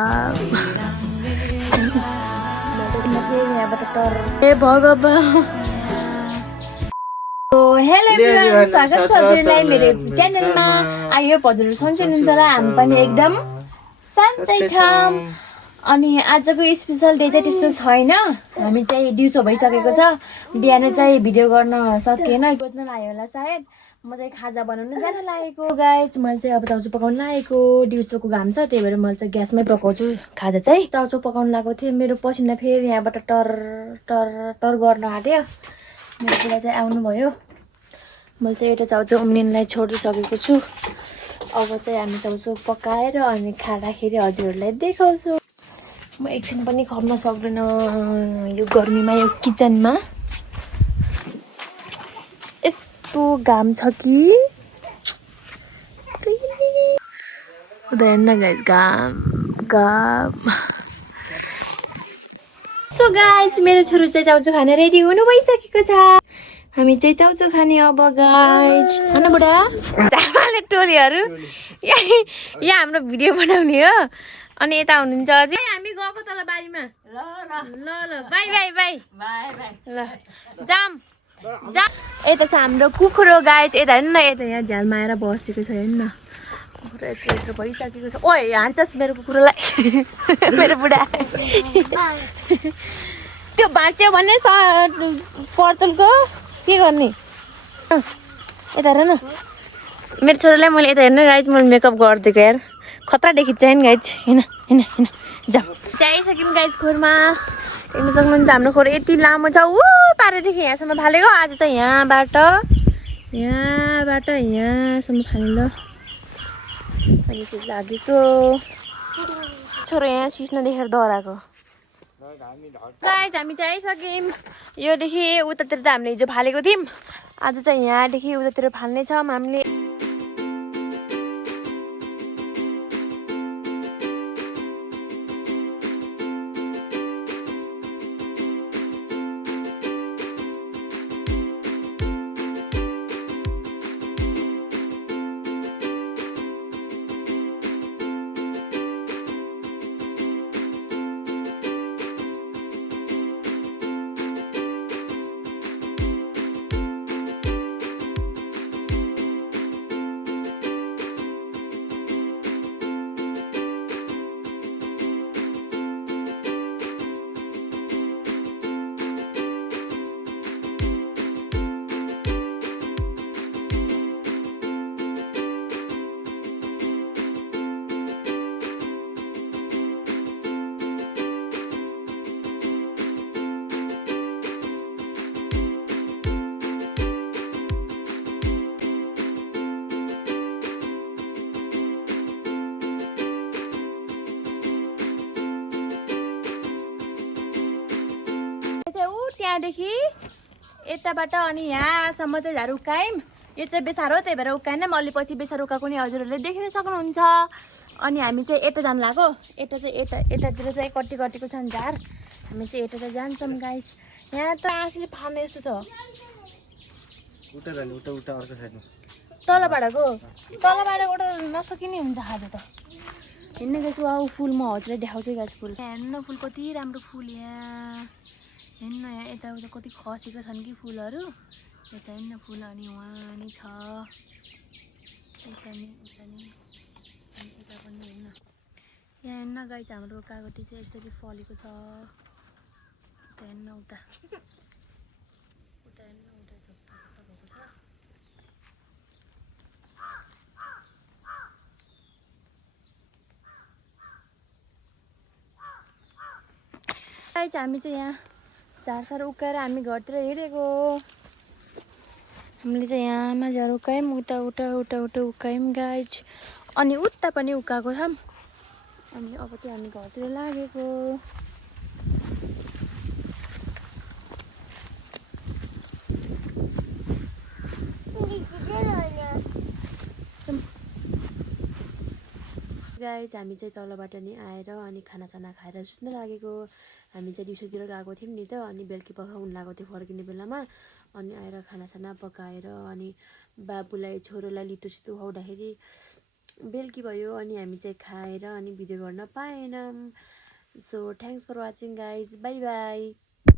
ए भगवान hello everyone स्वागत छ हजुरलाई मेरो च्यानलमा। आयो हजुरहरू सन्चै हुनुहुन्छ र हामी पनि एकदम सन्चै छौँ। अनि आजको स्पेसल डे चाहिँ त्यस्तो छैन, हामी चाहिँ दिउँसो भइसकेको छ, बिहान चाहिँ भिडियो गर्न सकिएन, खोज्न लाग्यो होला सायद। म चाहिँ खाजा बनाउनु जान लागेको गाइस, मैले चाहिँ अब चाउचाउ पकाउनु लागेको, दिउँसोको घाम छ त्यही भएर मैले चाहिँ ग्यासमै पकाउँछु खाजा चाहिँ। चाउचाउ पकाउनु लागेको थिएँ, मेरो पसिना फेरि यहाँबाट टर टर टर गर्न आँट्यो, मेरो बुढा चाहिँ आउनुभयो। मैले चाहिँ एउटा चाउचाउ उम्लिनलाई छोडिसकेको छु, अब चाहिँ हामी चाउचाउ पकाएर अनि खाँदाखेरि हजुरहरूलाई देखाउँछु। म एकछिन पनि खप्न सक्दैन यो गर्मीमा, यो किचनमा यस्तो घाम छ कि उता हेर्न गाइस, घाम घाम। सो गाइस मेरो छोरो चाहिँ चाउचाउ खान रेडी हुनु भइसकेको छ, हामी चाहिँ चाउचाउ खाने अब गाइस। होइन बुढा चामलले टोलीहरू यहाँ हाम्रो भिडियो बनाउने हो, अनि यता हुनुहुन्छ अझै हामी गएको तल बारीमा। ल ल ल by by by by by ल जाम जा। यता छ हाम्रो कुखुरो गाइस, यता हेर्नु न, यता यहाँ झ्यालमा आएर बसेको छ, हेर्नु न कुखुरो यत्रो यत्रो भइसकेको छ। ओए हान्छस् मेरो कुखुरोलाई मेरो बुढा त्यो बाँच्यो भने पर्तलको के गर्ने। यता हेर न मेरो छोरालाई मैले यता हेर्नु गाइज, मैले मेकअप गरिदिएको यार, खतरा देखिन्छ नि गाइज। होइन होइन होइन जाउँ चाहिँ आइसक्यौँ गाइज खोरमा। हेर्नु सक्नुहुन्छ हाम्रो खोर यति लामो छ, ऊ पारेदेखि यहाँसम्म फालेको, आज चाहिँ यहाँबाट यहाँसम्म फाल्नु अनि चाहिँ लागेको। छोरो यहाँ सिस्न देखेर डराएको गाइज। हामी चाहिँ आइसक्यौँ, योदेखि उतातिर त हामीले हिजो फालेको थियौँ, आज चाहिँ यहाँदेखि उतातिर फाल्नेछौँ हामीले। त्यहाँदेखि यताबाट अनि यहाँसम्म चाहिँ झार उकायौँ, यो चाहिँ बेसार हो त्यही भएर उकाएन, म अलि पछि बेसार उकाएको नि हजुरहरूले देख्न सक्नुहुन्छ। अनि हामी चाहिँ यता जानु लाग्यो, यता चाहिँ यतातिर चाहिँ कति कतिको छ नि झार, हामी चाहिँ यता चाहिँ जान्छौँ गाइस। यहाँ त आँसीले फाल्ने यस्तो छ, तलबाटको नसकिने हुन्छ खाजा त। हेर्नु गाइस वाउ फुल म हजुरलाई देखाउँछु गाइस, फुल हेर्नु फुल कति राम्रो फुल यहाँ हेर्नु यहाँ यताउता कति खसेको छन् कि फुलहरू, यता हेर्नु फुल अनि वहाँ नि छ, यता नि उता नि अनि यता पनि हेर्नु। यहाँ हेर्नु गाइस हाम्रो कागती चाहिँ यसरी फलेको छ, उता हेर्नु उता उता हेर्नु उता झप्पा झप्पा भएको छ। गाइस हामी चाहिँ यहाँ झारसार उकाएर हामी घरतिर हिँडेको, हामीले चाहिँ यहाँमा झार उकायौँ, उता उता उता उता उकायौँ गाइज, अनि उता पनि उकाएको छौँ। अनि अब चाहिँ हामी घरतिर लागेको। गाइज हामी चाहिँ तलबाट नि आएर अनि खानासाना खाएर सुत्न लागेको। हामी चाहिँ दिउँसोतिर गएको थियौँ नि त, अनि बेलुकी पकाउनु लागेको थियो फर्किने बेलामा। अनि आएर खानासाना पकाएर अनि बाबुलाई छोरोलाई लिटो सिटो खुवाउँदाखेरि बेलुकी भयो अनि हामी चाहिँ खाएर अनि भिडियो गर्न पाएनौँ. So thanks for watching guys. Bye by.